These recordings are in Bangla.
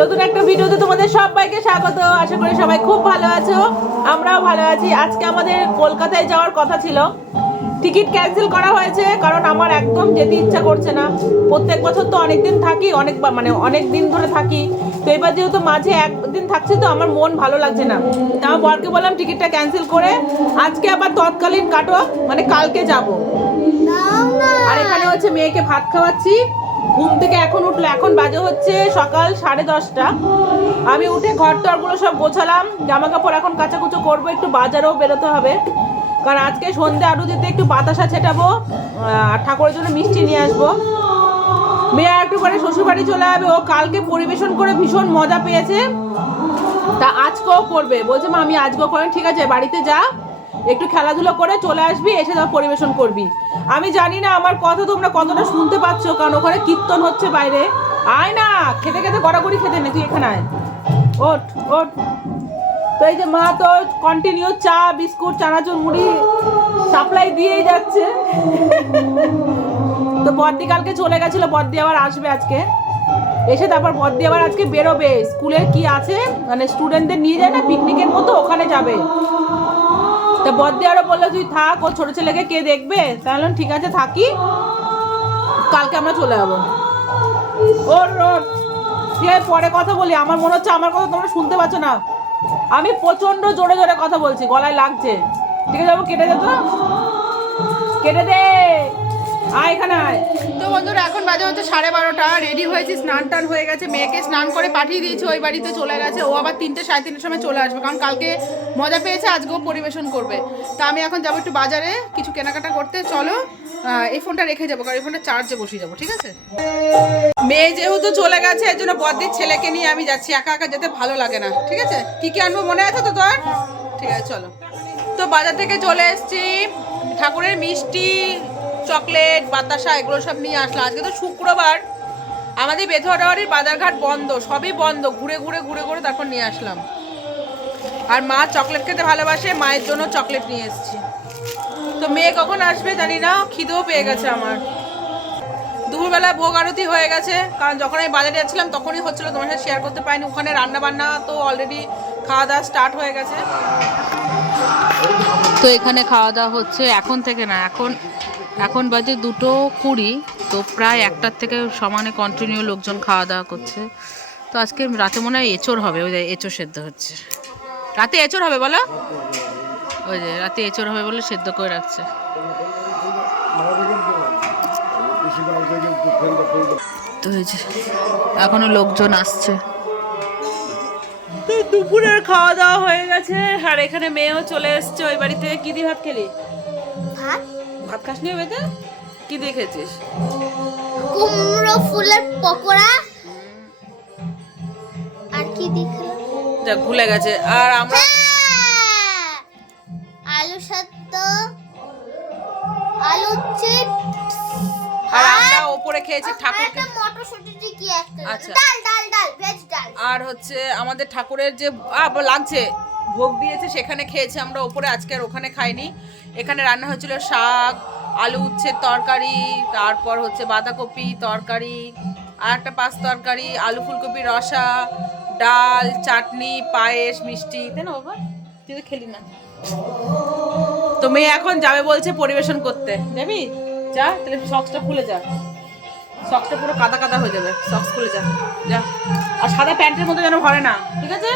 নতুন একটা ভিডিওতে তোমাদের সবাইকে স্বাগত। আশা করি সবাই খুব ভালো আছো, আমরাও ভালো আছি। আজকে আমাদের কলকাতায় যাওয়ার কথা ছিল, টিকিট ক্যান্সেল করা হয়েছে কারণ আমার একদম যেতে ইচ্ছা করছে না। প্রত্যেক বছর তো অনেক দিন থাকি, অনেক দিন ধরে থাকি, তো এবার যেহেতু মাঝে একদিন থাকছি তো আমার মন ভালো লাগছে না। আমার বরকে বললাম টিকিটটা ক্যান্সেল করে আজকে আবার তৎকালীন কাটো, মানে কালকে যাব। আর এখানে হচ্ছে মেয়েকে ভাত খাওয়াচ্ছি, ঘুম থেকে এখন উঠলো, এখন বাজে হচ্ছে সকাল 10:30। আমি উঠে ঘর টরগুলো সব গোছালাম, জামা কাপড় এখন কাচাকুচো করবো, একটু বাজারেও বেরোতে হবে কারণ আজকে সন্ধ্যে আরো দিতে একটু বাতাসা ছেটাবো আর ঠাকুরের জন্য মিষ্টি নিয়ে আসবো। মেয়ে একটু পরে শ্বশুরবাড়ি চলে যাবে, ও কালকে পরিবেশন করে ভীষণ মজা পেয়েছে, তা আজকেও করবে। বলছে মা আমি আজকেও করেন, ঠিক আছে বাড়িতে যা, একটু খেলাধুলো করে চলে আসবি, এসে তাও পরিবেশন করবি। আমি জানি না আমার কথা তোমরা কতটা শুনতে পাচ্ছ, কারণ ওখানে কীর্তন হচ্ছে বাইরে। আয় না, খেতে খেতে গড়াগড়ি খেতে নে, তুই এখানে আয়, ওঠ ওঠ। তো এই যে মা তো কন্টিনিউ চা বিস্কুট চানাচুর মুড়ি সাপ্লাই দিয়েই যাচ্ছে। তো বদ্দি কালকে চলে গেছিল, বদ্দি আবার আসবে আজকে, এসে তারপর বদ্দি আবার আজকে বেরোবে, স্কুলের কি আছে মানে স্টুডেন্টদের নিয়ে যায় না পিকনিকের মতো, ওখানে যাবে। তা বদ্দি আরো বললো তুই থাক, ও ছোট ছেলেকে কে দেখবে, তাহলে ঠিক আছে থাকি, কালকে আমরা চলে যাবো। ওর ঠিক আছে পরে কথা বলি, আমার মনে হচ্ছে আমার কথা তোমরা শুনতে পাচ্ছ না, আমি প্রচন্ড জোরে জোরে কথা বলছি, গলায় লাগছে। ঠিক আছে যাবো, কেটে যেত, কেটে দে, আয় এখানে আয়। তো বন্ধুরা এখন বাজে হচ্ছে 12:30, রেডি হয়েছি, স্নান টান হয়ে গেছে, মেয়েকে স্নান করে পাঠিয়ে দিয়েছি, ওই বাড়িতে চলে গেছে। ও আবার 3টে 3:30 সময় চলে আসবে, কারণ কালকে মজা পেয়েছে, আজকেও পরিবেশন করবে। তা আমি এখন যাবো একটু বাজারে কিছু কেনাকাটা করতে। চলো এই ফোনটা রেখে যাবো, কারণ এই ফোনটা চার্জে বসিয়ে যাবো, ঠিক আছে। মেয়ে যেহেতু চলে গেছে এর জন্য বদ্দির ছেলেকে নিয়ে আমি যাচ্ছি, একা একা যেতে ভালো লাগে না, ঠিক আছে। কি কি আনবো মনে আছে তো তোর? ঠিক আছে চলো। তো বাজার থেকে চলে এসেছি, ঠাকুরের মিষ্টি চকলেট বাতাসা এগুলো সব নিয়ে আসলাম। আজকে তো শুক্রবার, আমাদের বেথুয়াডাওয়ারির বাজারঘাট বন্ধ, সবই বন্ধ, ঘুরে ঘুরে ঘুরে ঘুরে তারপর নিয়ে আসলাম। আর মা চকলেট খেতে ভালোবাসে, মায়ের জন্য চকলেট নিয়ে এসেছি। তো মেয়ে কখন আসবে জানি না, খিদেও পেয়ে গেছে আমার। দুপুরবেলা ভোগ আরতি হয়ে গেছে, কারণ যখন আমি বাজারে যাচ্ছিলাম তখনই হচ্ছিলো, তোমার সাথে শেয়ার করতে পারিনি। ওখানে রান্না বান্না তো অলরেডি খাওয়া দাওয়া স্টার্ট হয়ে গেছে। তো এখানে খাওয়া দাওয়া হচ্ছে এখন থেকে না, এখন বাজে 2:20, তো প্রায় 1টার থেকে সমানে কন্টিনিউ লোকজন খাওয়া দাওয়া করছে। তো আজকে রাতে মনে হয় এঁচোড় হবে, ওই যে এঁচোড় সেদ্ধ হচ্ছে, রাতে এঁচোড় হবে বলো, ওই যে রাতে এঁচোড় হবে বলে সেদ্ধ করে রাখছে। তো এই যে এখনো লোকজন আসছে। তো দুপুরের খাওয়া দাওয়া হয়ে গেছে, আর এখানে মেয়েও চলে এসছে ওই বাড়ি থেকে। কি দিয়ে ভাত খেলি? ভাত খাসনি বেতে? কি দেখেছিস? কুমড়ো ফুলের পকোড়া আর কি দেখলাম যা ভুলে গেছে। আর আমরা আলু সেদ্ধ, আলু চিপস, আর আমরা ওপরে খেয়েছি ঠাকুরকে, মটরশুঁটি কি একটা, আচ্ছা ডাল ভেজ ডাল। আর হচ্ছে আমাদের ঠাকুরের যে লাগছে ভোগ দিয়েছে সেখানে খেয়েছি আমরা ওপরে, আজকে আর ওখানে খাইনি। এখানে রান্না হয়েছিল শাক, আলু উচ্ছের তরকারি, তারপর হচ্ছে বাঁধাকপি তরকারি, আর একটা পাঁচ তরকারি, আলু ফুলকপি রসা, ডাল, চাটনি, পায়েস, মিষ্টি। তাই না বাবা, তুই তো খেলি না। তো মেয়ে এখন যাবে বলছে পরিবেশন করতে, যাবি? যা তাহলে সক্সটা খুলে যা, সক্সটা পুরো কাদা কাদা হয়ে যাবে, সক্স খুলে যা যা। আর সাদা প্যান্টের মধ্যে যেন ভরে না, ঠিক আছে।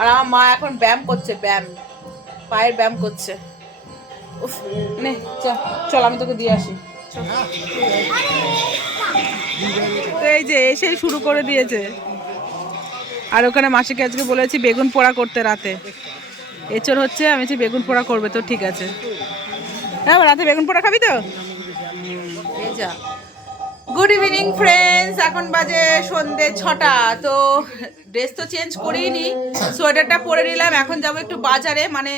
আর আমার মা এখন ব্যায়াম করছে, পায়ের ব্যায়াম করছে। উফ নে চল আমি তোকে দিয়ে আসি। তো এই যে এসেই শুরু করে দিয়েছে। আর ওখানে মাসিকে আজকে বলেছি বেগুন পোড়া করতে রাতে, এঁচড় হচ্ছে, আমি বলছি বেগুন পোড়া করবে, তো ঠিক আছে। হ্যাঁ রাতে বেগুন পোড়া খাবি তো? এই যা। গুড ইভিনিং ফ্রেন্ডস, এখন বাজে সন্ধ্যে 6টা। তো ড্রেস তো চেঞ্জ করিনি, সোয়েটারটা পরে নিলাম। এখন যাবো একটু বাজারে, মানে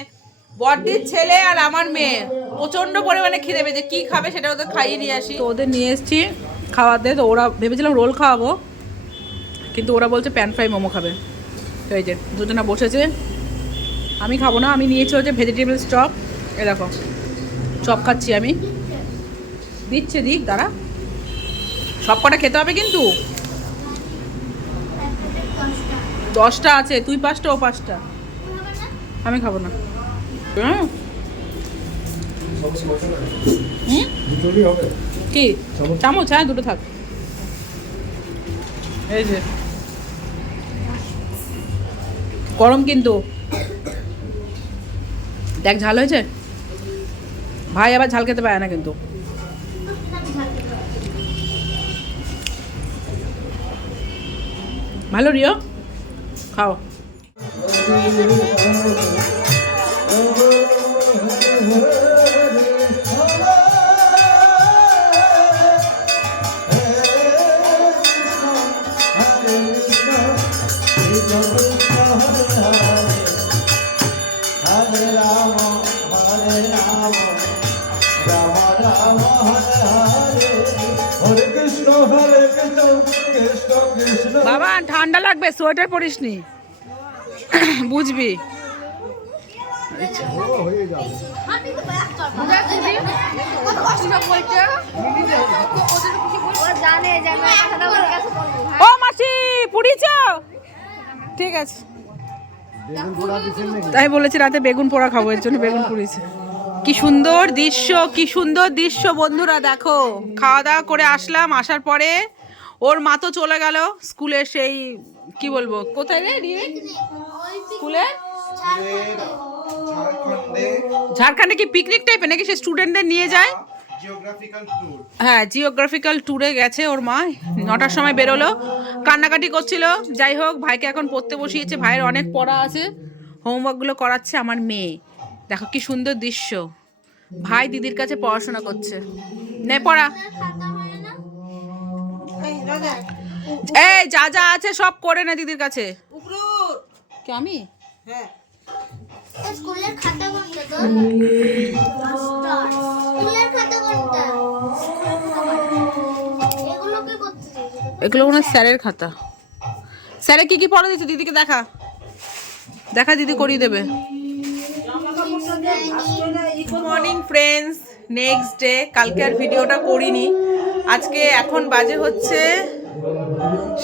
বড়দির ছেলে আর আমার মেয়ে প্রচণ্ড পরিমাণে খিদে পেয়েছে, কী খাবে সেটা ওদের খাইয়ে নিয়ে আসি। তো ওদের নিয়ে এসেছি খাওয়াতে, তো ওরা ভেবেছিলাম রোল খাওয়াবো, কিন্তু ওরা বলছে প্যান ফ্রাই মোমো খাবে। তো এই যে দুজনা বসেছে, আমি খাবো না, আমি নিয়েছি হচ্ছে ভেজিটেবলস চপ। এ দেখো চপ খাচ্ছি আমি, দিচ্ছে দিক দাঁড়া, সব কটা খেতে হবে কিন্তু। 10টা আছে, তুই 5টা ও 5টা। আমি খাবো না। হ্যাঁ কি চামচ? হ্যাঁ দুটো থাক। এই যে গরম কিন্তু দেখ, ঝাল হয়েছে। ভাই আবার ঝাল খেতে পারে না কিন্তু। ভালো রিও, খাও। বাবা ঠান্ডা লাগবে, সোয়েটার পরিসনি, বুঝবি। ও মাসি পুড়িয়েছ? ঠিক আছে, তাই বলেছি রাতে বেগুন পোড়া খাবো, এর জন্য বেগুন পুড়িয়েছে। কি সুন্দর দৃশ্য, কি সুন্দর দৃশ্য বন্ধুরা, দেখো খাওয়া দাওয়া করে আসলাম। আসার পরে ওর মা তো চলে গেল স্কুলে, সেই কি বলবো, কোথায় রে স্কুলে? ঝাড়খণ্ডে কি পিকনিক টাইপে নাকি? সে স্টুডেন্টদের নিয়ে যায়। হ্যাঁ জিওগ্রাফিক্যাল ট্যুরে গেছে ওর মা। 9টার সময় বেরোলো, কান্নাকাটি করছিল। যাই হোক, ভাইকে এখন পড়তে বসিয়েছে, ভাইয়ের অনেক পড়া আছে, হোমওয়ার্কগুলো করাচ্ছে আমার মেয়ে। দেখো কি সুন্দর দৃশ্য, ভাই দিদির কাছে পড়াশোনা করছে। নে পড়া, এই যা যা আছে সব করে না দিদির কাছে। কি আমি? হ্যাঁ স্কুলের খাতা কোনটা তোর? স্কুলের খাতা কোনটা? এগুলো কি করছিস? এগুলো ওনার স্যারের খাতা। স্যারে কি কি পড়া দিচ্ছে দিদিকে দেখা, দেখা দিদি করিয়ে দেবে। Good morning friends, next day. কালকে আর ভিডিওটা করিনি, আজকে এখন বাজে হচ্ছে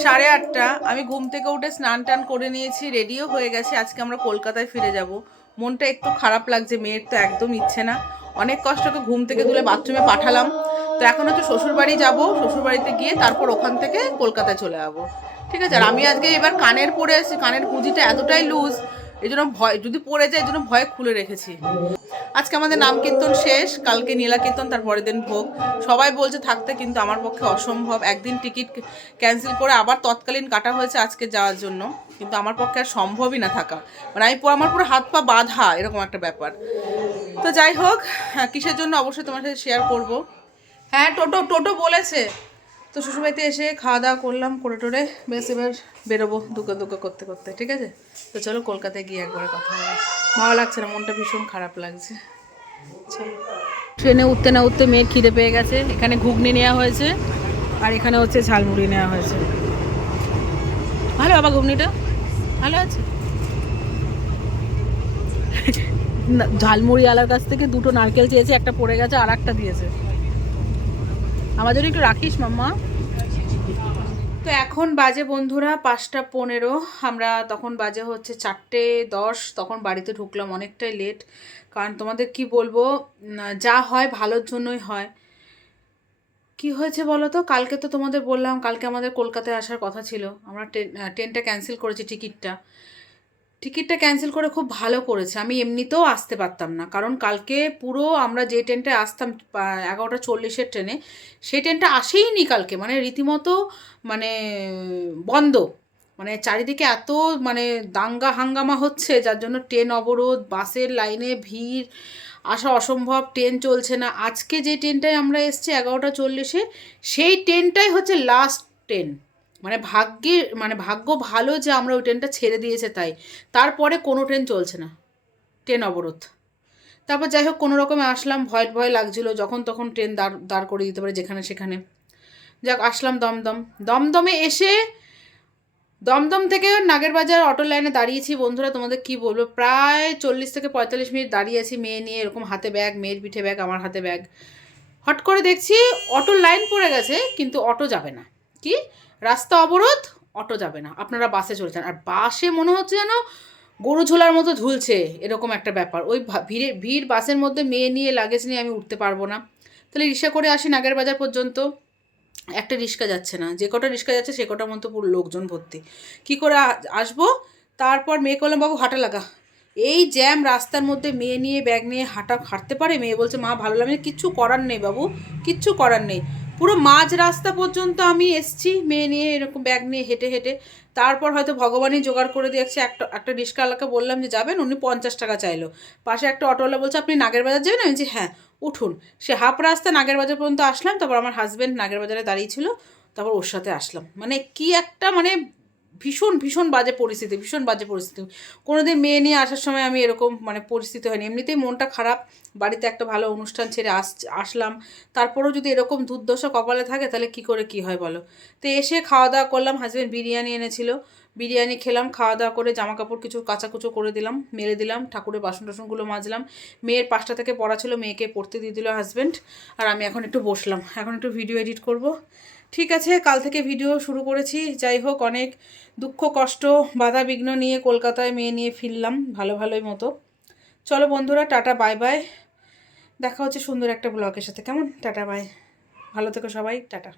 8:30। আমি ঘুম থেকে উঠে স্নান টান করে নিয়েছি, রেডিও হয়ে গেছে। আজকে আমরা কলকাতায় ফিরে যাব। মনটা একটু খারাপ লাগছে, মেয়ের তো একদম ইচ্ছে না। অনেক কষ্ট করে ঘুম থেকে তুলে বাথরুমে পাঠালাম। তো এখন হচ্ছে শ্বশুরবাড়ি যাব, শ্বশুরবাড়িতে গিয়ে তারপর ওখান থেকে কলকাতায় চলে যাবো। ঠিক আছে। আর আমি আজকে এবার কানের পরে এসেছি, কানের কুঁজিটা এতটাই লুজ, এই জন্য ভয় যদি পড়ে যায়, এই জন্য ভয়ে খুলে রেখেছি। আজকে আমাদের নাম কীর্তন শেষ, কালকে নীলা কীর্তন, তার পরের দিন ভোগ। সবাই বলছে থাকতে, কিন্তু আমার পক্ষে অসম্ভব। একদিন টিকিট ক্যান্সেল করে আবার তৎকালীন কাটা হয়েছে আজকে যাওয়ার জন্য, কিন্তু আমার পক্ষে আর সম্ভবই না থাকা। মানে আমার পুরো হাত পা বাঁধা, এরকম একটা ব্যাপার। তো যাই হোক, কিসের জন্য অবশ্যই তোমার সাথে শেয়ার করব। হ্যাঁ টোটো বলেছে। তো শ্বশুরবাড়িতে এসে খাওয়া দাওয়া করলাম, করে টোরে বেশ এবার বেরোবো দুগ্গা করতে করতে। ঠিক আছে, তো চলো কলকাতায় গিয়ে একবার কথা হবে। ভালো লাগছে না, মনটা ভীষণ খারাপ লাগছে। চলো। ট্রেনে উঠতে না উঠতে মেয়ের খিদে পেয়ে গেছে। এখানে ঘুগনি নেওয়া হয়েছে, আর এখানে হচ্ছে ঝালমুড়ি নেওয়া হয়েছে। ভালো বাবা, ঘুগনিটা ভালো আছে। ঝালমুড়ি আলার কাছ থেকে 2টো নারকেল চেয়েছে, একটা পড়ে গেছে, আর একটা দিয়েছে। আমার জন্য একটু রাখিস মাম্মা। তো এখন বাজে বন্ধুরা 5:15। আমরা তখন বাজে হচ্ছে 4:10, তখন বাড়িতে ঢুকলাম। অনেকটাই লেট, কারণ তোমাদের কি বলবো, যা হয় ভালোর জন্যই হয়। কি হয়েছে বলো তো, কালকে তো তোমাদের বললাম কালকে আমাদের কলকাতায় আসার কথা ছিল। আমরা ট্রেনটা ক্যান্সেল করেছি, টিকিটটা ক্যান্সেল করে খুব ভালো করেছে। আমি এমনিতেও আসতে পারতাম না, কারণ কালকে পুরো আমরা যে ট্রেনটায় আসতাম 11:40-এর ট্রেনে, সেই ট্রেনটা আসেইনি কালকে। মানে রীতিমতো মানে বন্ধ, মানে চারিদিকে এত মানে দাঙ্গা হাঙ্গামা হচ্ছে, যার জন্য ট্রেন অবরোধ, বাসের লাইনে ভিড়, আসা অসম্ভব, ট্রেন চলছে না। আজকে যে ট্রেনটায় আমরা এসেছি 11:40-এ, সেই ট্রেনটাই হচ্ছে লাস্ট ট্রেন। মানে ভাগ্য ভালো যে আমরা ওই ট্রেনটা ছেড়ে দিয়েছে, তাই তারপরে কোনো ট্রেন চলছে না, ট্রেন অবরোধ। তারপর যাই হোক কোনো রকমে আসলাম, ভয় লাগছিলো যখন তখন ট্রেন দাঁড় করে দিতে পারে যেখানে সেখানে। যাক আসলাম দমদমে এসে, দমদম থেকে নাগেরবাজার অটো লাইনে দাঁড়িয়েছি বন্ধুরা। তোমাদের কি বলবো, প্রায় 40 থেকে 45 মিনিট দাঁড়িয়ে আছি মেয়ে নিয়ে, এরকম হাতে ব্যাগ, মেয়ের পিঠে ব্যাগ, আমার হাতে ব্যাগ। হট করে দেখছি অটোর লাইন পড়ে গেছে, কিন্তু অটো যাবে না। কি রাস্তা অবরোধ, অটো যাবে না, আপনারা বাসে চলে যান। আর বাসে মনে হচ্ছে যেন গরু ঝোলার মতো ঝুলছে, এরকম একটা ব্যাপার। ওই ভিড় বাসের মধ্যে মেয়ে নিয়ে লাগেজ নিয়ে আমি উঠতে পারবো না। তাহলে রিক্সা করে আসি নাগেরবাজার পর্যন্ত, একটা রিক্সা যাচ্ছে না, যে কটা রিক্সা যাচ্ছে সে কটার মধ্যে পুরো লোকজন ভর্তি। কী করে আসবো? তারপর মেয়ে বললাম বাবু হাঁটা লাগা, এই জ্যাম রাস্তার মধ্যে মেয়ে নিয়ে ব্যাগ নিয়ে হাঁটতে পারে? মেয়ে বলছে মা ভালো লাগে, কিচ্ছু করার নেই বাবু, কিচ্ছু করার নেই। পুরো মাঝ রাস্তা পর্যন্ত আমি এসছি মেয়ে নিয়ে এরকম ব্যাগ নিয়ে হেঁটে হেঁটে। তারপর হয়তো ভগবানই জোগাড় করে দিয়েছে, একটা রিক্সাওয়ালাকে বললাম যে যাবেন, উনি 50 টাকা চাইলো। পাশে একটা অটোওয়ালা বলছে আপনি নাগেরবাজার যাবেন? আমি বলছি হ্যাঁ উঠুন। সে হাফ রাস্তা নাগেরবাজার পর্যন্ত আসলাম, তারপর আমার হাজব্যান্ড নাগেরবাজারে দাঁড়িয়ে ছিল, তারপর ওর সাথে আসলাম। মানে কি একটা মানে ভীষণ ভীষণ বাজে পরিস্থিতি, ভীষণ বাজে পরিস্থিতি। কোনোদিন মেয়ে নিয়ে আসার সময় আমি এরকম মানে পরিস্থিতি হয়নি। এমনিতেই মনটা খারাপ, বাড়িতে একটা ভালো অনুষ্ঠান ছেড়ে আসলাম, তারপরেও যদি এরকম দুর্দশা কপালে থাকে তাহলে কি করে কি হয় বলো। তো এসে খাওয়া দাওয়া করলাম, হাজব্যান্ড বিরিয়ানি এনেছিল, বিরিয়ানি খেলাম, খাওয়া দাওয়া করে জামা কাপড় কিছু কাচাকুচো করে দিলাম, মেলে দিলাম, ঠাকুরের বাসন টাসনগুলো মাজলাম। মেয়ের 5টা থেকে পড়া ছিল, মেয়েকে পড়তে দিয়ে দিল হাজব্যান্ড। আর আমি এখন একটু বসলাম, এখন একটু ভিডিও এডিট করব। ঠিক আছে, কাল থেকে ভিডিও শুরু করেছি। যাই হোক, অনেক দুঃখ কষ্ট বাধা বিঘ্ন নিয়ে কলকাতায় মেয়ে নিয়ে ফিরলাম ভালো ভালোই মতো। চলো বন্ধুরা, টাটা বাই বাই, দেখা হচ্ছে সুন্দর একটা ব্লগের সাথে, কেমন? টাটা বাই, ভালো থেকো সবাই, টাটা।